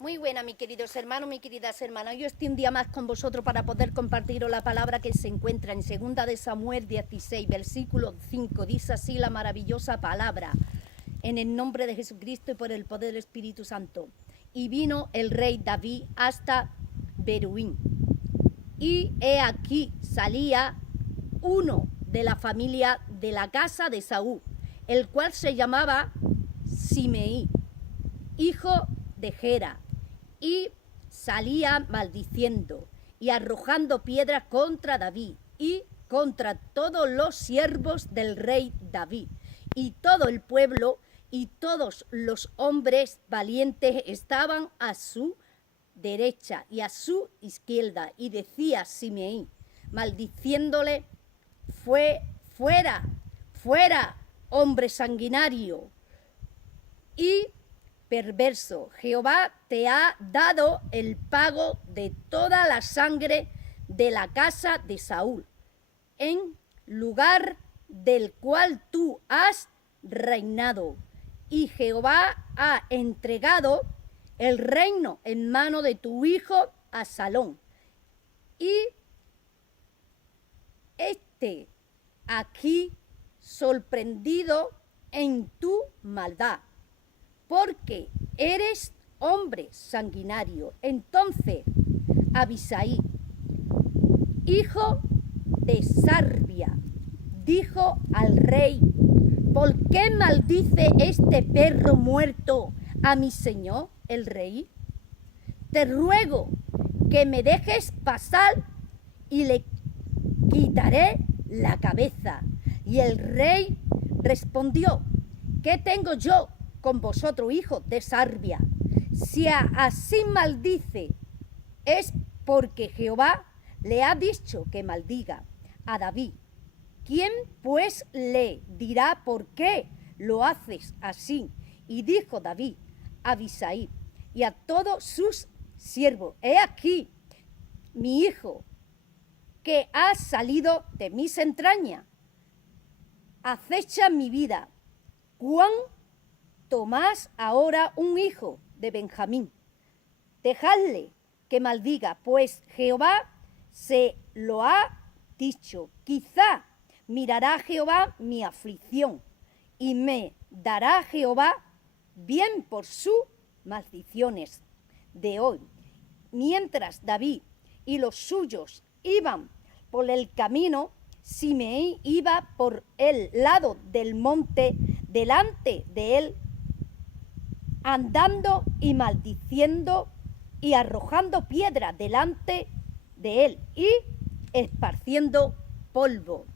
Muy buena, mis queridos hermanos, mis queridas hermanas. Yo estoy un día más con vosotros para poder compartiros la palabra que se encuentra en 2 de Samuel 16, versículo 5. Dice así la maravillosa palabra: en el nombre de Jesucristo y por el poder del Espíritu Santo. Y vino el rey David hasta Beruín. Y he aquí salía uno de la familia de la casa de Saúl, el cual se llamaba Simeí, hijo de Gera, y salía maldiciendo y arrojando piedras contra David y contra todos los siervos del rey David. Y todo el pueblo y todos los hombres valientes estaban a su derecha y a su izquierda. Y decía Simeí, maldiciéndole: fuera, fuera, hombre sanguinario y perverso. Jehová te ha dado el pago de toda la sangre de la casa de Saúl, en lugar del cual tú has reinado. Y Jehová ha entregado el reino en mano de tu hijo Absalón. Y aquí sorprendido en tu maldad, porque eres hombre sanguinario. Entonces Abisai, hijo de Sarbia, dijo al rey: ¿por qué maldice este perro muerto a mi señor el rey? Te ruego que me dejes pasar y le quitaré la cabeza. Y el rey respondió: ¿qué tengo yo con vosotros, hijos de Sarbia? Si así maldice, es porque Jehová le ha dicho que maldiga a David. ¿Quién pues le dirá por qué lo haces así? Y dijo David a Abisai y a todos sus siervos: he aquí mi hijo, que ha salido de mis entrañas, acecha mi vida. ¿Cuánto más ahora un hijo de Benjamín? Dejadle que maldiga, pues Jehová se lo ha dicho. Quizá mirará Jehová mi aflicción y me dará Jehová bien por sus maldiciones de hoy. Mientras David y los suyos iban por el camino, Simeí iba por el lado del monte delante de él, andando y maldiciendo y arrojando piedra delante de él y esparciendo polvo.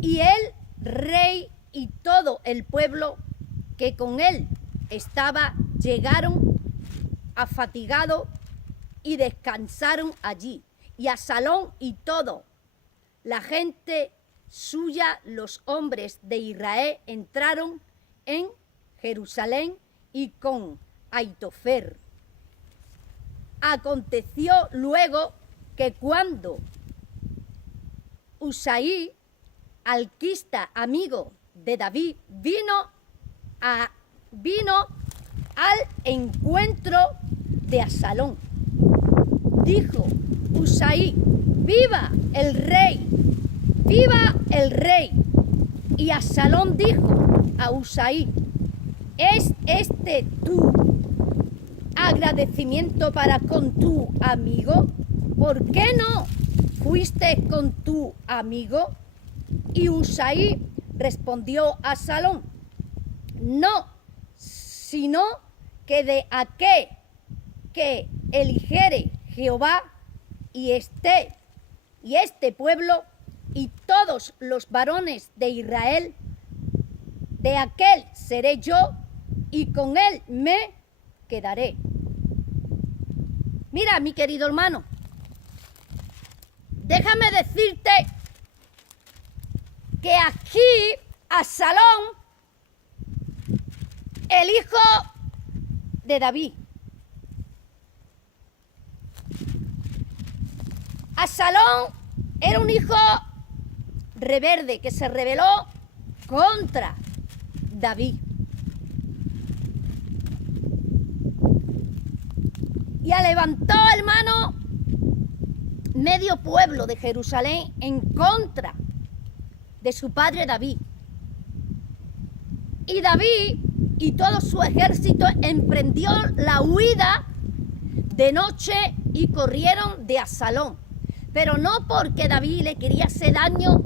Y el rey y todo el pueblo que con él estaba llegaron afatigados y descansaron allí. Y Absalón y todo la gente suya, los hombres de Israel, entraron en Jerusalén y con Aitofer. Aconteció luego que cuando Usaí, alquista amigo de David, vino al encuentro de Absalón, dijo Usaí: ¡viva el rey! ¡Viva el rey! Y Absalón dijo a Usaí: ¿es este tu agradecimiento para con tu amigo? ¿Por qué no fuiste con tu amigo? Y Usaí respondió a Absalón: no, sino que de aquel que eligiere Jehová y este pueblo y todos los varones de Israel, de aquel seré yo y con él me quedaré. Mira, mi querido hermano, déjame decirte que aquí Absalón, el hijo de David, Absalón era un hijo rebelde que se rebeló contra David. Y levantó, hermano, medio pueblo de Jerusalén en contra de su padre David. Y David y todo su ejército emprendió la huida de noche y corrieron de Absalón. Pero no porque David le quería hacer daño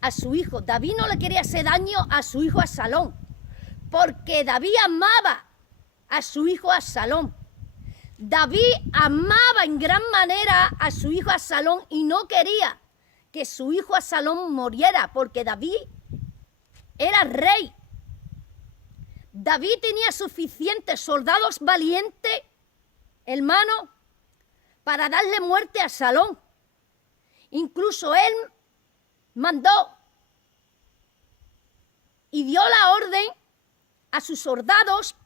a su hijo. David no le quería hacer daño a su hijo Absalón, porque David amaba a su hijo Absalón. David amaba en gran manera a su hijo Absalón y no quería que su hijo Absalón muriera, porque David era rey. David tenía suficientes soldados valientes, hermano, para darle muerte a Absalón. Incluso él mandó y dio la orden a sus soldados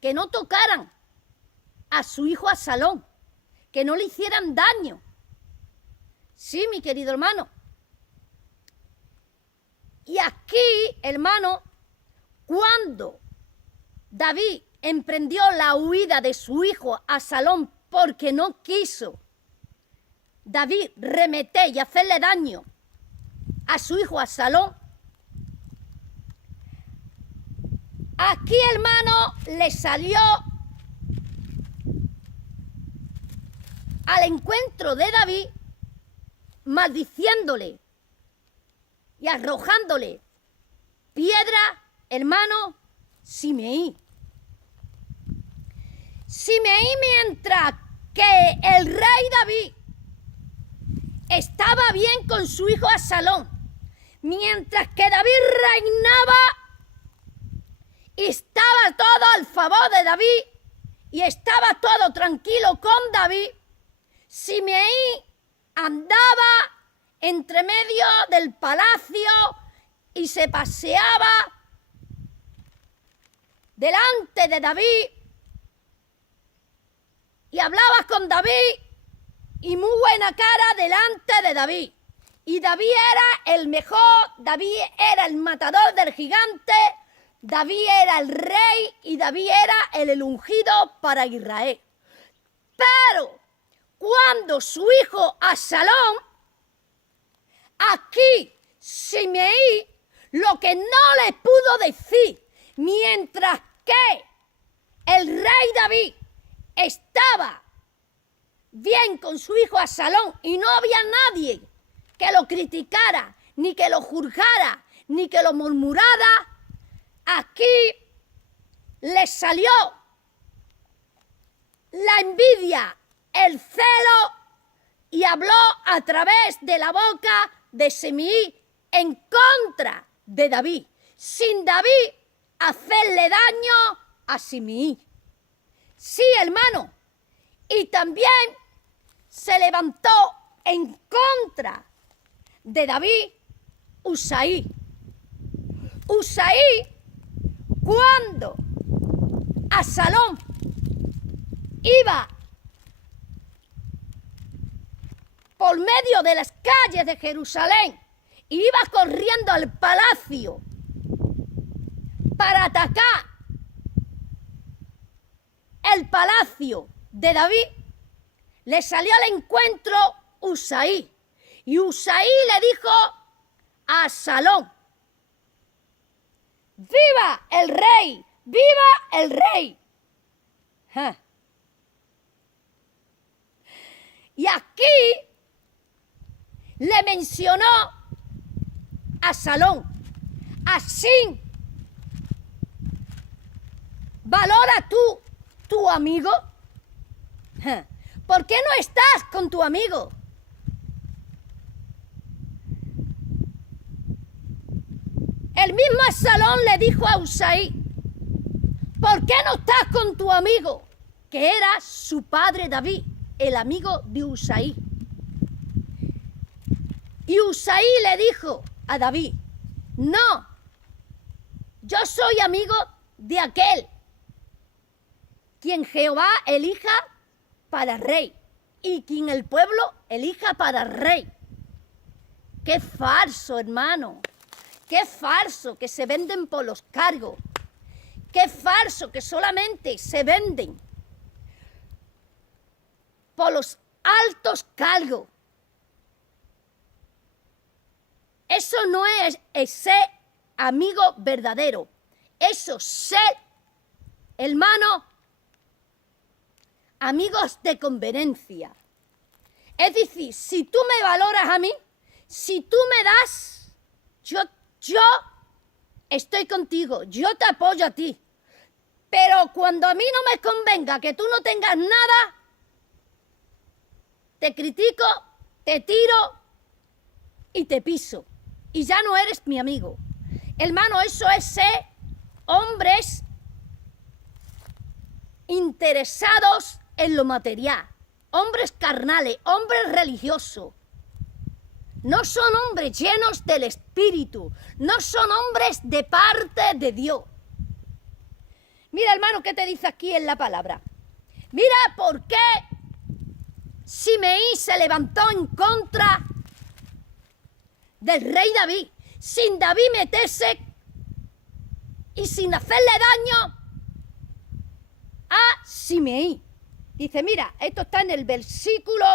que no tocaran a su hijo Absalón, que no le hicieran daño. Sí, mi querido hermano. Y aquí, hermano, cuando David emprendió la huida de su hijo Absalón porque no quiso David remeter y hacerle daño a su hijo Absalón, aquí, hermano, le salió al encuentro de David maldiciéndole y arrojándole piedra, hermano, Simeí. Simeí, mientras que el rey David estaba bien con su hijo Absalón, mientras que David reinaba y estaba todo al favor de David y estaba todo tranquilo con David, Simeí andaba entre medio del palacio y se paseaba delante de David y hablaba con David y muy buena cara delante de David. Y David era el mejor, David era el matador del gigante, David era el rey y David era el ungido para Israel. Pero cuando su hijo Absalón, aquí Simeí, lo que no le pudo decir, mientras que el rey David estaba bien con su hijo Absalón y no había nadie que lo criticara, ni que lo juzgara, ni que lo murmurara, aquí le salió la envidia, el celo, y habló a través de la boca de Simeí en contra de David, sin David hacerle daño a Simeí. Sí, hermano, y también se levantó en contra de David Usaí. Usaí, cuando Absalón iba por medio de las calles de Jerusalén, iba corriendo al palacio para atacar el palacio de David, le salió al encuentro Usaí. Y Usaí le dijo a Absalón: ¡viva el rey! ¡Viva el rey! ¡Ja! Y aquí le mencionó a Absalón: así valora tú tu amigo. ¡Ja! ¿Por qué no estás con tu amigo? El mismo Absalón le dijo a Usaí: ¿por qué no estás con tu amigo? Que era su padre David, el amigo de Usaí. Y Usaí le dijo a David: no, yo soy amigo de aquel quien Jehová elija para rey y quien el pueblo elija para rey. ¡Qué falso, hermano! ¡Qué falso que se venden por los cargos! ¡Qué falso que solamente se venden por los altos cargos. Eso no es ser amigo verdadero. Eso es ser, hermano, amigos de conveniencia. Es decir, si tú me valoras a mí, si tú me das, yo estoy contigo, yo te apoyo a ti. Pero cuando a mí no me convenga que tú no tengas nada, te critico, te tiro y te piso. Y ya no eres mi amigo. Hermano, eso es ser hombres interesados en lo material. Hombres carnales, hombres religiosos. No son hombres llenos del Espíritu. No son hombres de parte de Dios. Mira, hermano, ¿qué te dice aquí en la palabra? Mira por qué Simei se levantó en contra del rey David, sin David meterse y sin hacerle daño a Simei. Dice, mira, esto está en el versículo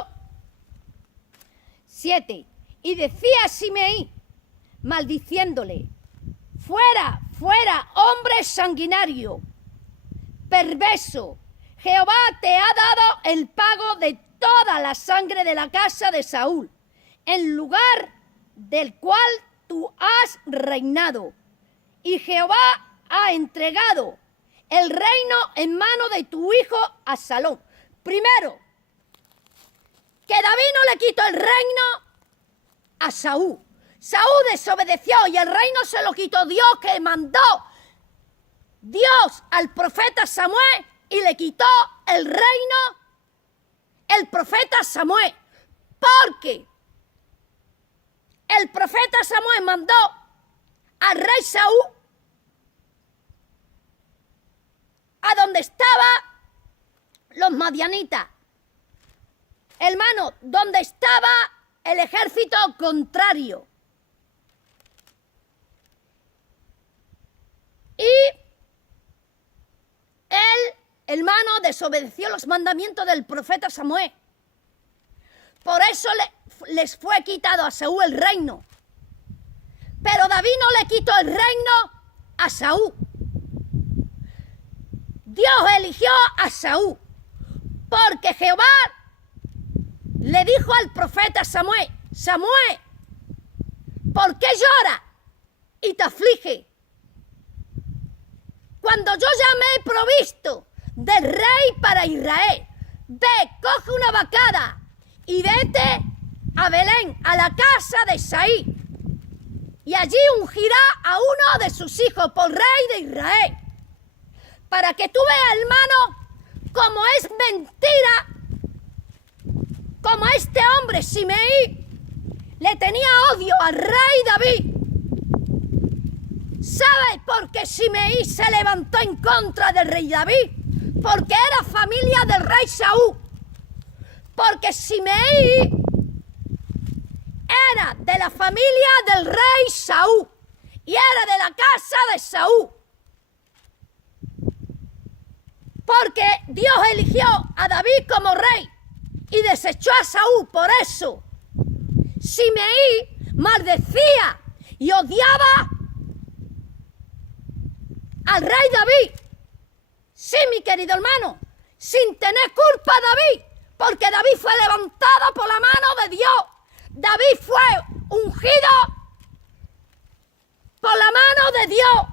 7. Y decía Simei, maldiciéndole, fuera, fuera, hombre sanguinario, perverso, Jehová te ha dado el pago de toda la sangre de la casa de Saúl, en lugar del cual tú has reinado. Y Jehová ha entregado el reino en mano de tu hijo Absalón. Primero, que David no le quitó el reino a Saúl. Saúl desobedeció y el reino se lo quitó Dios, que mandó Dios al profeta Samuel y le quitó el reino el profeta Samuel. Porque el profeta Samuel mandó al rey Saúl a donde estaban los madianitas. Hermano, donde estaba el ejército contrario. Y él, hermano, desobedeció los mandamientos del profeta Samuel. Por eso les fue quitado a Saúl el reino. Pero David no le quitó el reino a Saúl. Dios eligió a Saúl porque Jehová le dijo al profeta Samuel, Samuel, ¿por qué lloras y te aflige? Cuando yo ya me he provisto del rey para Israel, ve, coge una vacada y vete a Belén, a la casa de Isaí, y allí ungirá a uno de sus hijos por rey de Israel, para que tú veas, hermano, cómo es mentira, como este hombre Simei le tenía odio al rey David. ¿Sabes por qué Simei se levantó en contra del rey David? Porque era familia del rey Saúl. Porque Simei era de la familia del rey Saúl y era de la casa de Saúl. Porque Dios eligió a David como rey y desechó a Saúl. Por eso Simei maldecía y odiaba al rey David. Sí, mi querido hermano, sin tener culpa David, porque David fue levantado por la mano de Dios. David fue ungido por la mano de Dios,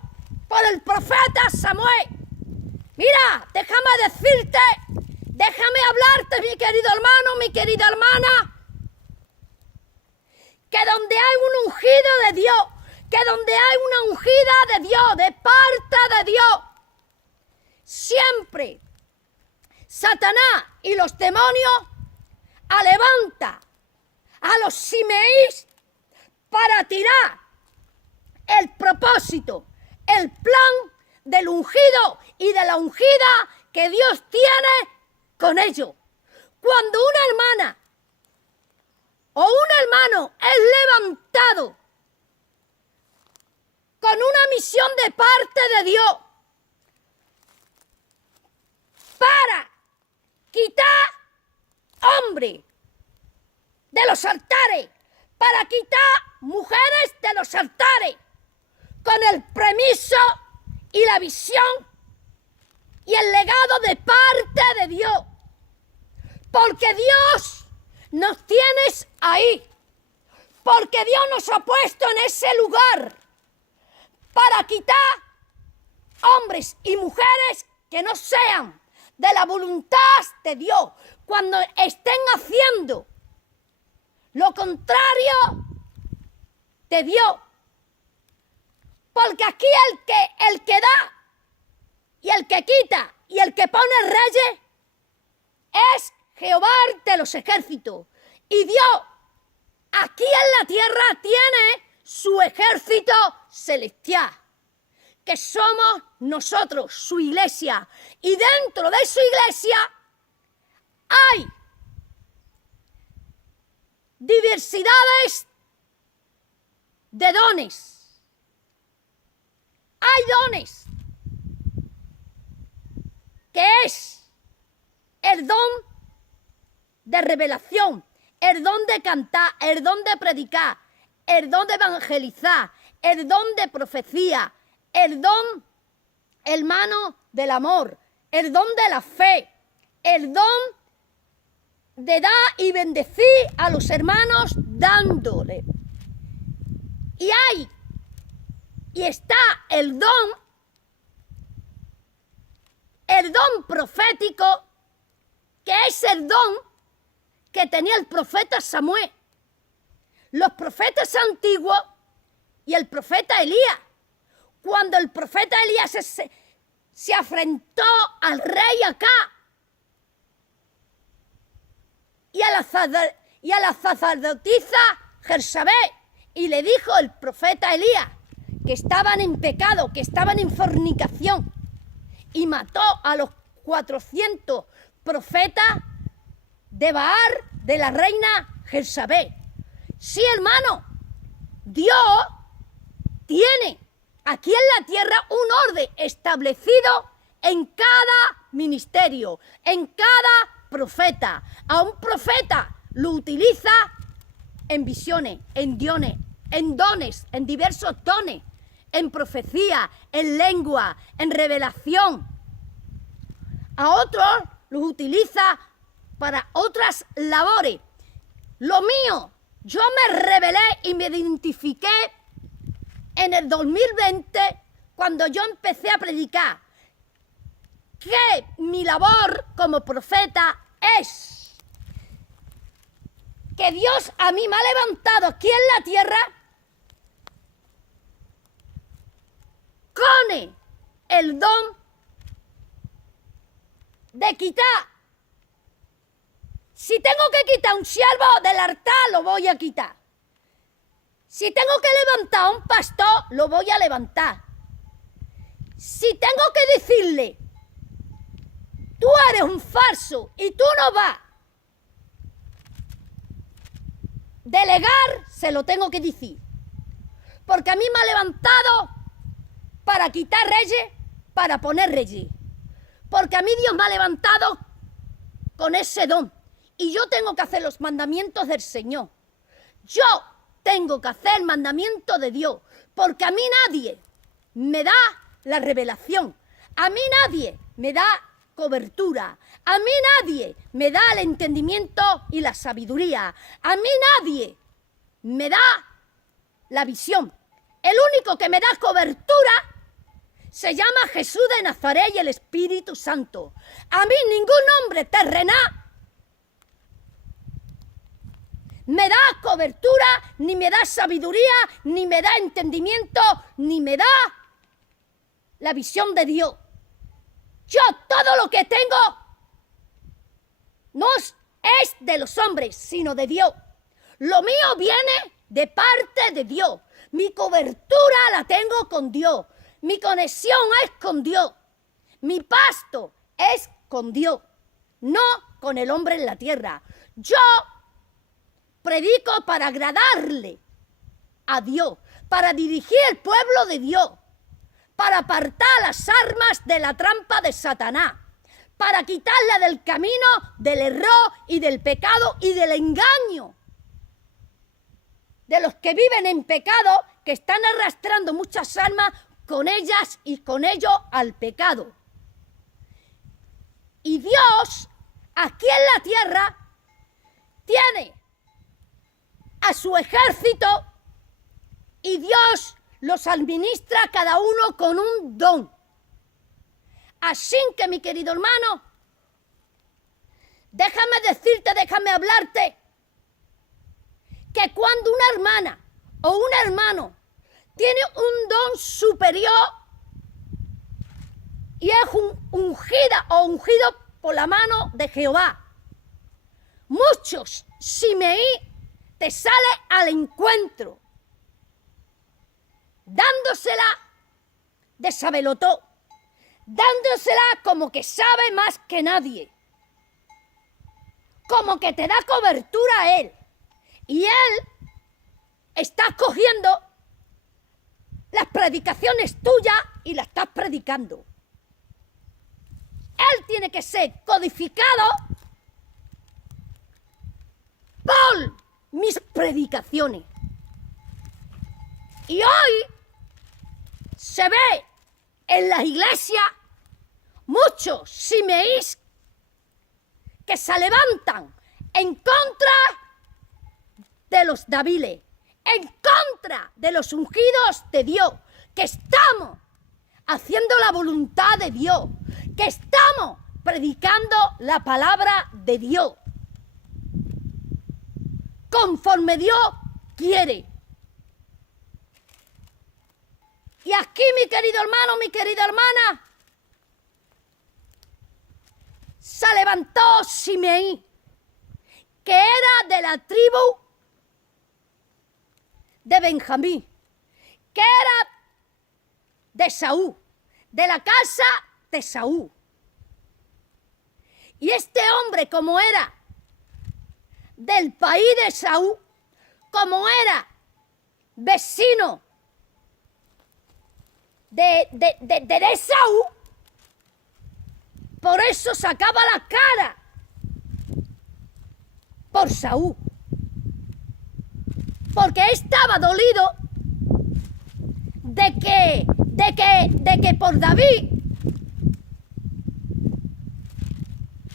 por el profeta Samuel. Mira, déjame decirte, déjame hablarte, mi querido hermano, mi querida hermana, que donde hay un ungido de Dios, que donde hay una ungida de Dios, de parte de Dios, siempre Satanás y los demonios levanta a los Simeís para tirar el propósito, el plan del ungido y de la ungida que Dios tiene con ellos. Cuando una hermana o un hermano es levantado con una misión de parte de Dios para quitar hombres de los altares, para quitar mujeres de los altares, con el permiso y la visión y el legado de parte de Dios. Porque Dios nos tiene ahí, porque Dios nos ha puesto en ese lugar para quitar hombres y mujeres que no sean de la voluntad de Dios, cuando estén haciendo lo contrario de Dios. Porque aquí el que da y el que quita y el que pone reyes es Jehová de los ejércitos. Y Dios aquí en la tierra tiene su ejército celestial, que somos nosotros, su iglesia. Y dentro de su iglesia hay diversidades de dones. Hay dones que es el don de revelación, el don de cantar, el don de predicar, el don de evangelizar, el don de profecía, el don, hermano, del amor, el don de la fe, el don de dar y bendecir a los hermanos dándole. Y está el don profético, que es el don que tenía el profeta Samuel, los profetas antiguos y el profeta Elías. Cuando el profeta Elías se afrentó al rey Acab y a la sacerdotisa Jezabel, y le dijo el profeta Elías que estaban en pecado, que estaban en fornicación, y mató a los 400 profetas de Baal, de la reina Jezabel. Sí, hermano, Dios tiene aquí en la tierra un orden establecido en cada ministerio, en cada profeta. A un profeta lo utiliza en visiones, en dones, en diversos dones, en profecía, en lengua, en revelación. A otros los utiliza para otras labores. Lo mío, yo me revelé y me identifiqué en el 2020, cuando yo empecé a predicar, que mi labor como profeta es que Dios a mí me ha levantado aquí en la tierra con el don de quitar. Si tengo que quitar un siervo del altar, lo voy a quitar. Si tengo que levantar a un pastor, lo voy a levantar. Si tengo que decirle, tú eres un falso y tú no vas, delegar, se lo tengo que decir. Porque a mí me ha levantado para quitar reyes, para poner reyes. Porque a mí Dios me ha levantado con ese don. Y yo tengo que hacer los mandamientos del Señor. Yo tengo que hacer el mandamiento de Dios. Porque a mí nadie me da la revelación. A mí nadie me da cobertura. A mí nadie me da el entendimiento y la sabiduría. A mí nadie me da la visión. El único que me da cobertura se llama Jesús de Nazaret y el Espíritu Santo. A mí ningún hombre terrenal me da cobertura, ni me da sabiduría, ni me da entendimiento, ni me da la visión de Dios. Yo todo lo que tengo no es de los hombres, sino de Dios. Lo mío viene de parte de Dios. Mi cobertura la tengo con Dios. Mi conexión es con Dios. Mi pasto es con Dios, no con el hombre en la tierra. Yo predico para agradarle a Dios, para dirigir el pueblo de Dios, para apartar las armas de la trampa de Satanás, para quitarla del camino del error y del pecado y del engaño de los que viven en pecado, que están arrastrando muchas almas con ellas y con ellos al pecado. Y Dios, aquí en la tierra, tiene a su ejército y Dios los administra cada uno con un don. Así que, mi querido hermano, déjame decirte, déjame hablarte, que cuando una hermana o un hermano tiene un don superior y es ungida o ungido por la mano de Jehová, muchos, Simeí, te sale al encuentro, dándosela de sabelotó, dándosela como que sabe más que nadie, como que te da cobertura a él, y él está cogiendo las predicaciones tuyas y las estás predicando. Él tiene que ser codificado por mis predicaciones. Y hoy se ve en las iglesias muchos simeís que se levantan en contra de los daviles, en contra de los ungidos de Dios, que estamos haciendo la voluntad de Dios, que estamos predicando la palabra de Dios, conforme Dios quiere. Y aquí, mi querido hermano, mi querida hermana, se levantó Simeí, que era de la tribu de Benjamín, que era de Saúl, de la casa de Saúl. Y este hombre, como era del país de Saúl, como era vecino de Saúl, por eso sacaba la cara por Saúl, porque estaba dolido de que por David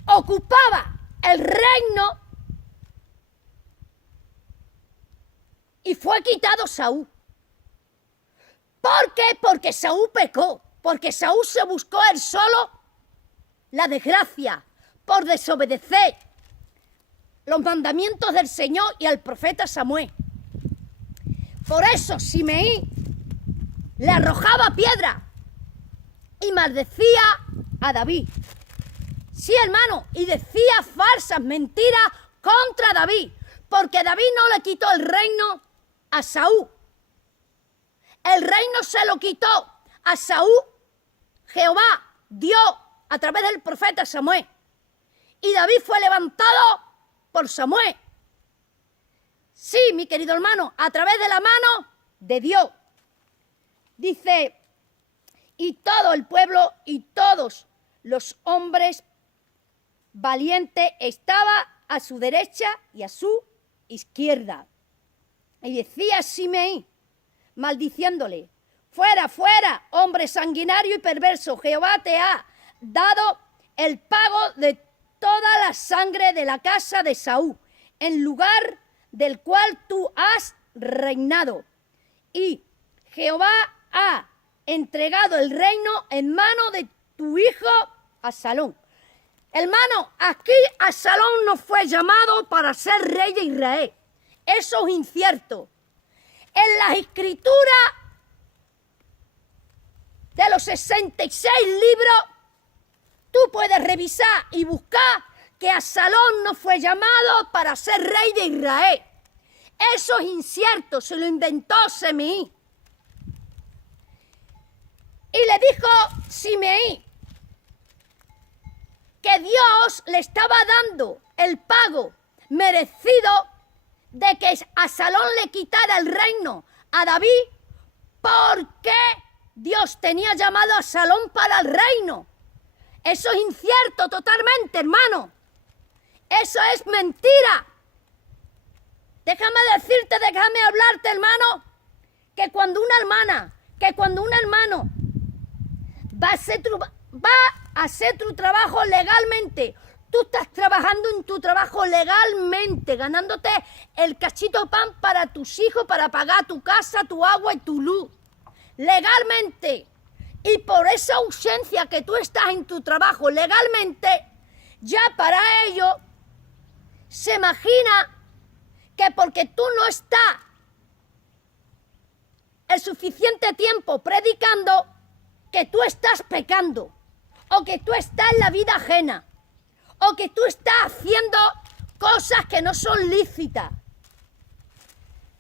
ocupaba el reino y fue quitado Saúl. ¿Por qué? Porque Saúl pecó, porque Saúl se buscó él solo la desgracia por desobedecer los mandamientos del Señor y al profeta Samuel. Por eso Simeí le arrojaba piedra y maldecía a David. Sí, hermano, y decía falsas mentiras contra David, porque David no le quitó el reino a Saúl. El reino se lo quitó a Saúl, Jehová, Dios, a través del profeta Samuel. Y David fue levantado por Samuel. Sí, mi querido hermano, a través de la mano de Dios. Dice, y todo el pueblo y todos los hombres valientes estaba a su derecha y a su izquierda. Y decía Simeí, maldiciéndole, fuera, fuera, hombre sanguinario y perverso, Jehová te ha dado el pago de toda la sangre de la casa de Saúl, en lugar del cual tú has reinado. Y Jehová ha entregado el reino en mano de tu hijo Absalón. Hermano, aquí Absalón no fue llamado para ser rey de Israel. Eso es incierto. En las escrituras de los 66 libros, tú puedes revisar y buscar que Absalón no fue llamado para ser rey de Israel. Eso es incierto, se lo inventó Simeí. Y le dijo Simeí que Dios le estaba dando el pago merecido de que Absalón le quitara el reino a David, porque Dios tenía llamado a Absalón para el reino. Eso es incierto totalmente, hermano. Eso es mentira. Déjame decirte, déjame hablarte, hermano, que cuando un hermano va a hacer tu trabajo legalmente, tú estás trabajando en tu trabajo legalmente, ganándote el cachito pan para tus hijos, para pagar tu casa, tu agua y tu luz, legalmente. Y por esa ausencia que tú estás en tu trabajo legalmente, ya para ello se imagina que porque tú no estás el suficiente tiempo predicando, que tú estás pecando, o que tú estás en la vida ajena, o que tú estás haciendo cosas que no son lícitas.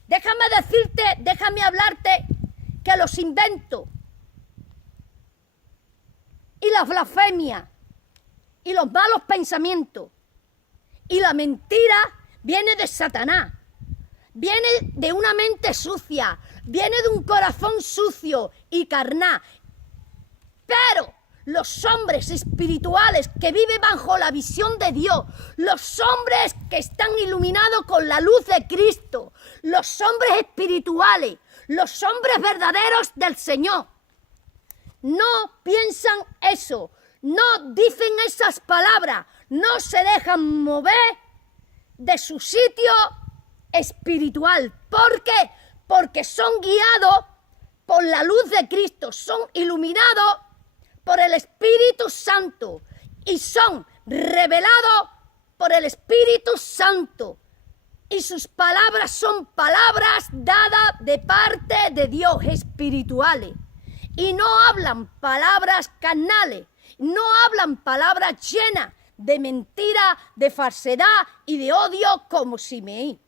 Déjame decirte, déjame hablarte que los inventos y las blasfemias y los malos pensamientos y la mentira viene de Satanás, viene de una mente sucia, viene de un corazón sucio y carnal. Pero los hombres espirituales que viven bajo la visión de Dios, los hombres que están iluminados con la luz de Cristo, los hombres espirituales, los hombres verdaderos del Señor, no piensan eso, no dicen esas palabras, no se dejan mover de su sitio espiritual. ¿Por qué? Porque son guiados por la luz de Cristo, son iluminados por el Espíritu Santo y son revelados por el Espíritu Santo. Y sus palabras son palabras dadas de parte de Dios, espirituales. Y no hablan palabras carnales, no hablan palabras llenas de mentira, de falsedad y de odio como Simeí.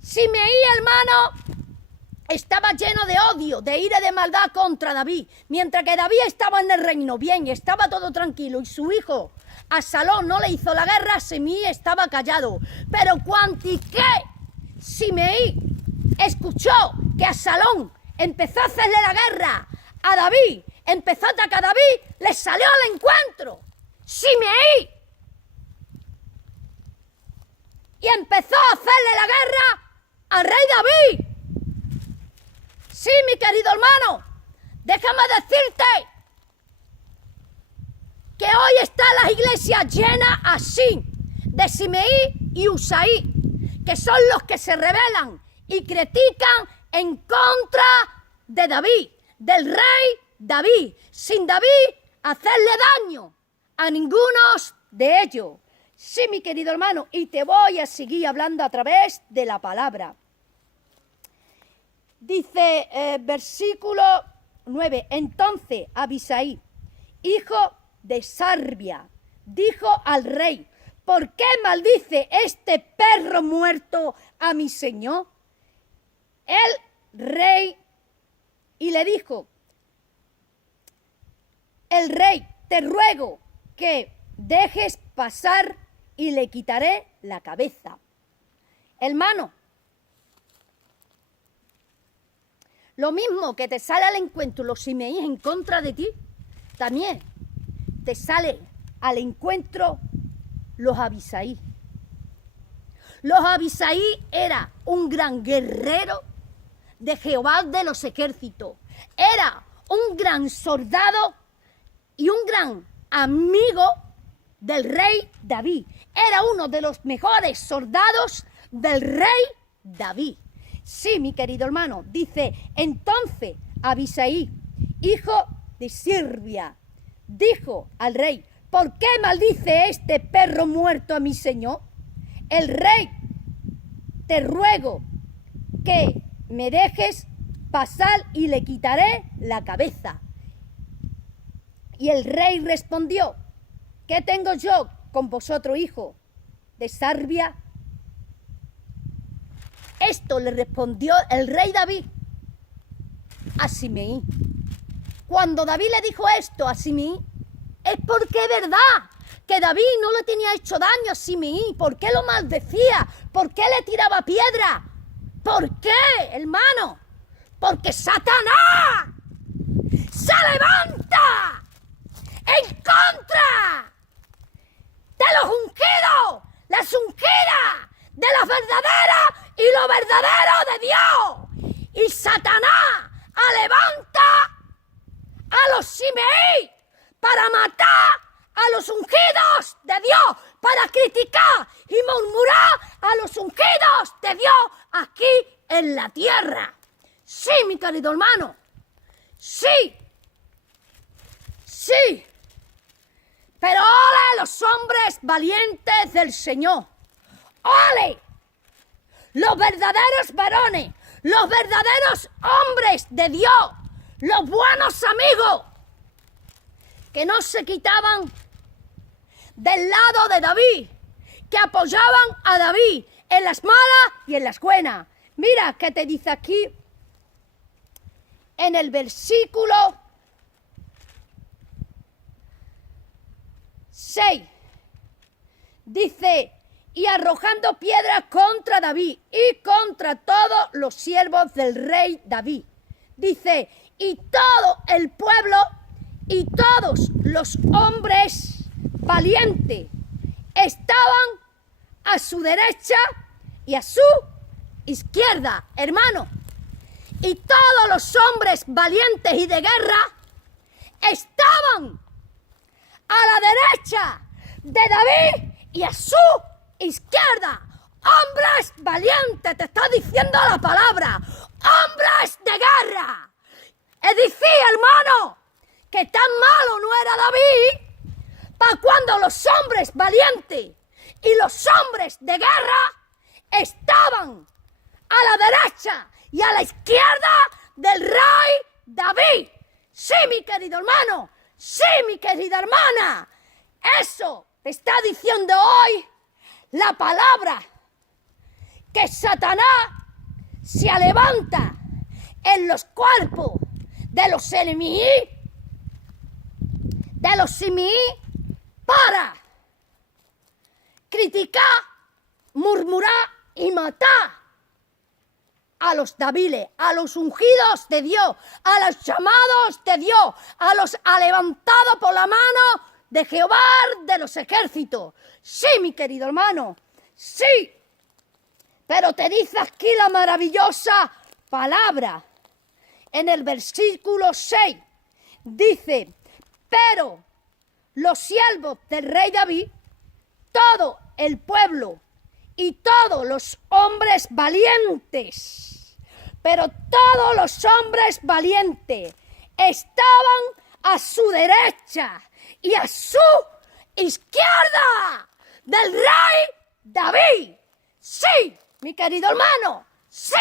Simeí, hermano, estaba lleno de odio, de ira y de maldad contra David. Mientras que David estaba en el reino bien, estaba todo tranquilo, y su hijo Absalón no le hizo la guerra, Simeí estaba callado. Pero cuantiqué Simeí escuchó que Absalón empezó a hacerle la guerra a David, empezó a atacar a David, le salió al encuentro Simeí y empezó a hacerle la guerra al rey David. Sí, mi querido hermano, déjame decirte que hoy están las iglesias llenas así, de Simeí y Usaí, que son los que se rebelan y critican en contra de David, del rey David, sin David hacerle daño a ninguno de ellos. Sí, mi querido hermano, y te voy a seguir hablando a través de la palabra. Dice versículo 9, entonces Abisai, hijo de Sarbia, dijo al rey, ¿por qué maldice este perro muerto a mi señor? El rey, y le dijo, el rey, te ruego que dejes pasar y le quitaré la cabeza. Hermano, lo mismo que te sale al encuentro los Simeí en contra de ti, también te sale al encuentro los Abisai. Los Abisai era un gran guerrero de Jehová de los ejércitos. Era un gran soldado y un gran amigo del rey David. Era uno de los mejores soldados del rey David. Sí, mi querido hermano, dice, entonces Abisai, hijo de Sarbia, dijo al rey, ¿por qué maldice este perro muerto a mi señor? El rey, te ruego que me dejes pasar y le quitaré la cabeza. Y el rey respondió, ¿qué tengo yo con vosotros, hijo de Sarbia? Esto le respondió el rey David a Simeí. Cuando David le dijo esto a Simeí, es porque es verdad que David no le tenía hecho daño a Simeí. ¿Por qué lo maldecía? ¿Por qué le tiraba piedra? ¿Por qué, hermano? Porque Satanás se levanta Simeí para matar a los ungidos de Dios, para criticar y murmurar a los ungidos de Dios aquí en la tierra. Sí, mi querido hermano, sí, sí. Pero ole los hombres valientes del Señor, ole los verdaderos varones, los verdaderos hombres de Dios, los buenos amigos, que no se quitaban del lado de David, que apoyaban a David en las malas y en las buenas. Mira qué te dice aquí en el versículo 6. Dice, y arrojando piedras contra David y contra todos los siervos del rey David. Dice, y todo el pueblo y todos los hombres valientes estaban a su derecha y a su izquierda, hermano. Y todos los hombres valientes y de guerra estaban a la derecha de David y a su izquierda. Hombres valientes, te está diciendo la palabra. Hombres de guerra. Es decir, hermano, que tan malo no era David para cuando los hombres valientes y los hombres de guerra estaban a la derecha y a la izquierda del rey David. Sí, mi querido hermano, sí, mi querida hermana, eso te está diciendo hoy la palabra, que Satanás se levanta en los cuerpos de los enemigos, para criticar, murmurar y matar a los Daviles, a los ungidos de Dios, a los llamados de Dios, a los levantados por la mano de Jehová de los ejércitos. Sí, mi querido hermano, sí. Pero te dice aquí la maravillosa palabra. En el versículo 6 dice, pero los siervos del rey David, todo el pueblo y todos los hombres valientes, pero todos los hombres valientes estaban a su derecha y a su izquierda del rey David. Sí, mi querido hermano, sí.